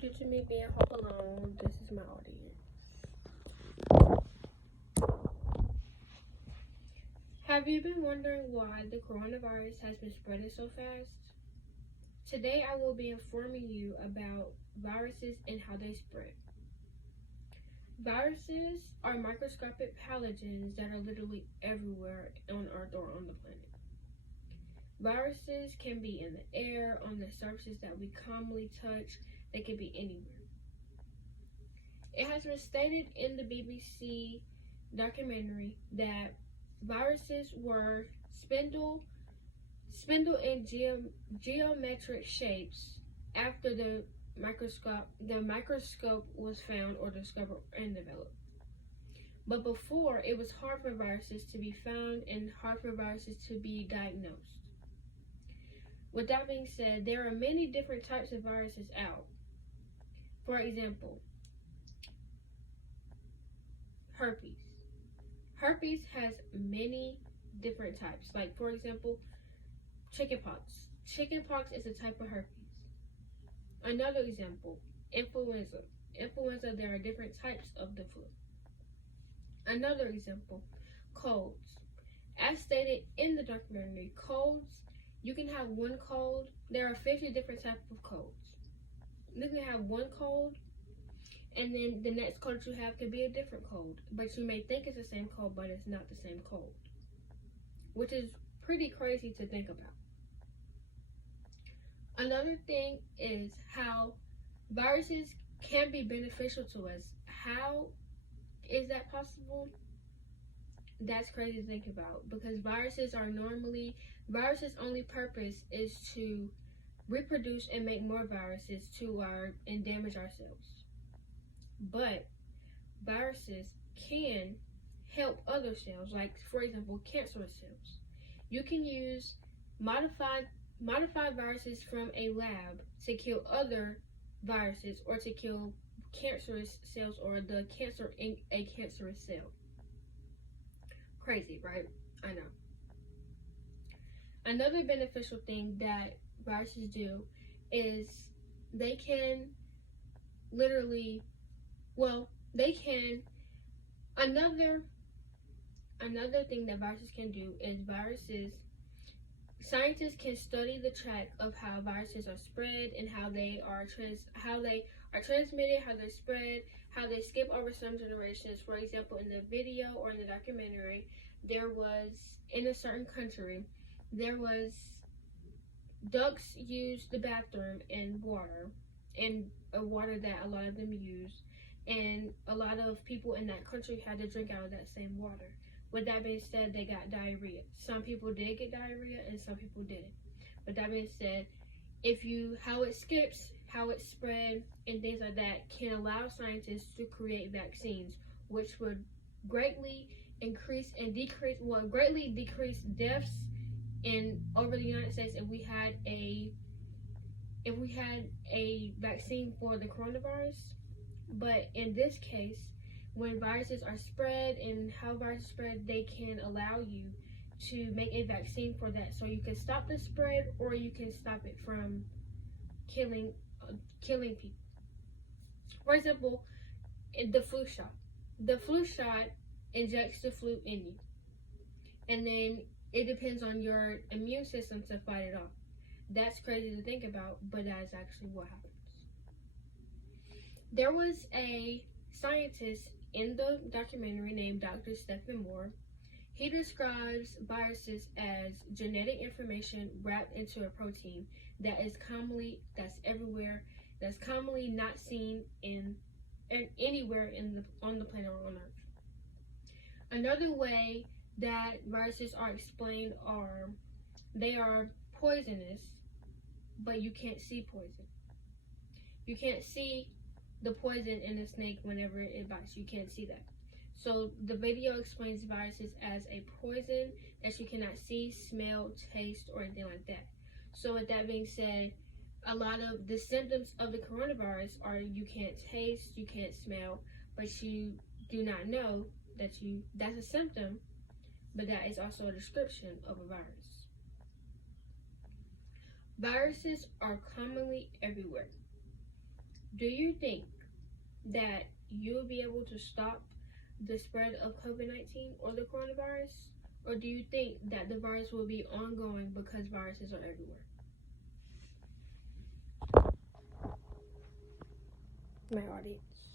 Due to me being home alone, this is my audience. Have you been wondering why the coronavirus has been spreading so fast? Today I will be informing you about viruses and how they spread. Viruses are microscopic pathogens that are literally everywhere on Earth or on the planet. Viruses can be in the air, on the surfaces that we commonly touch, they can be anywhere. It has been stated in the BBC documentary that viruses were spindle in geometric shapes after the microscope was found or discovered and developed. But before, it was hard for viruses to be found and hard for viruses to be diagnosed. With that being said, there are many different types of viruses out. For example, herpes. Herpes has many different types. Like, for example, chickenpox. Chickenpox is a type of herpes. Another example, influenza. Influenza, there are different types of the flu. Another example, colds. As stated in the documentary, colds, you can have one cold. There are 50 different types of colds. You can have one cold, and then the next cold you have could be a different cold. But you may think it's the same cold, but it's not the same cold. Which is pretty crazy to think about. Another thing is how viruses can be beneficial to us. How is that possible? That's crazy to think about, because viruses only purpose is to reproduce and make more viruses and damage our cells. But viruses can help other cells, like, for example, cancerous cells. You can use modified viruses from a lab to kill other viruses or to kill cancerous cells or the cancer in a cancerous cell. Crazy, right? I know. Another beneficial thing that viruses do is they can another thing that viruses can do is scientists can study the track of how viruses are spread and how they are transmitted, how they spread, how they skip over some generations. For example, in the video or in the documentary, there was, in a certain country, there was ducks used the bathroom in water that a lot of them use, and a lot of people in that country had to drink out of that same water. With that being said, they got diarrhea. Some people did get diarrhea and some people didn't. With that being said, how it skips, how it spread, and things like that can allow scientists to create vaccines, which would greatly decrease deaths over the United States if we had a vaccine for the coronavirus. But in this case, when viruses are spread and how viruses spread, they can allow you to make a vaccine for that, so you can stop the spread or you can stop it from killing people. For example, the flu shot. The flu shot injects the flu in you, and then it depends on your immune system to fight it off. That's crazy to think about, but that is actually what happens. There was a scientist in the documentary named Dr. Stephen Moore. He describes viruses as genetic information wrapped into a protein that's everywhere, that's commonly not seen anywhere on the planet or on Earth. Another way that viruses are explained are they are poisonous, but you can't see poison. You can't see the poison in a snake whenever it bites. You can't see that. So the video explains viruses as a poison that you cannot see, smell, taste, or anything like that. So with that being said, a lot of the symptoms of the coronavirus are you can't taste, you can't smell, but you do not know that's a symptom, but that is also a description of a virus. Viruses are commonly everywhere. Do you think that you'll be able to stop the spread of COVID-19 or the coronavirus? Or do you think that the virus will be ongoing because viruses are everywhere? My audience.